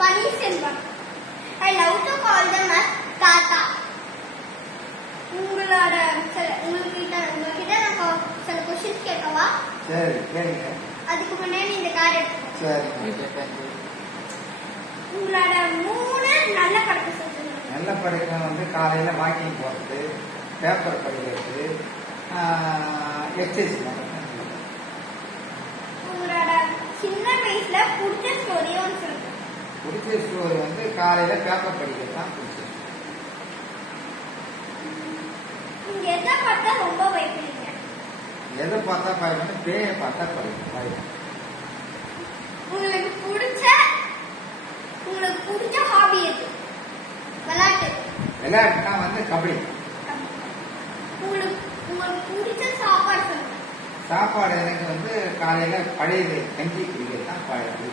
Panneerselvam. I love to call them as தாத்தா. உங்ககிட்ட நான் சில கொஸ்டின்ஸ் கேட்கவா? சரி கேளுங்க. அதுக்கு முன்னாடி இந்த கார்டு எடுத்துக்கோ. சரி. உங்களோட 3 நல்ல பழக்கம் சொல்லுங்க. நல்ல பழக்கம் வந்து காலையில வாக்கிங் போறது, பேப்பர் படிக்கிறது, எக்ஸசைஸ் பண்ணுறது. உங்களோட சின்ன வயசுல பிடிச்ச ஸ்டோரியை ஒன்று சொல்லுங்க. பிடிச்ச ஸ்டோரி வந்து காலையில பேப்பர் படிக்கிறது தான் பிடிச்சது. நீங்க எதை பார்த்தா ரொம்ப பயப்படுறீங்க? எதை பார்த்தா பயப்பட? பேயை பார்த்தா பயப்பட. உங்களுக்கு பிடிச்ச ஹாபி எது? விளையாட்டுனா வந்து கபடி. உங்களுக்கு பிடிச்ச சாப்பாடு சொல்லுங்க. சாப்பாடு எனக்கு வந்து காலையில பழையது கஞ்சி குடிக்கிறது தான் பழையது.